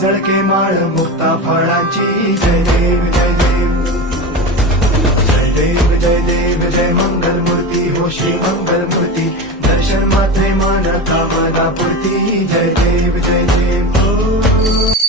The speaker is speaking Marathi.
झळके माळ मुक्ता फळांची जय देव जय देव जय देव जय देव जय मंगल मूर्ती हो श्री मंगल मूर्ती दर्शन मात्रे मन कामना पूर्ती जय देव जय देव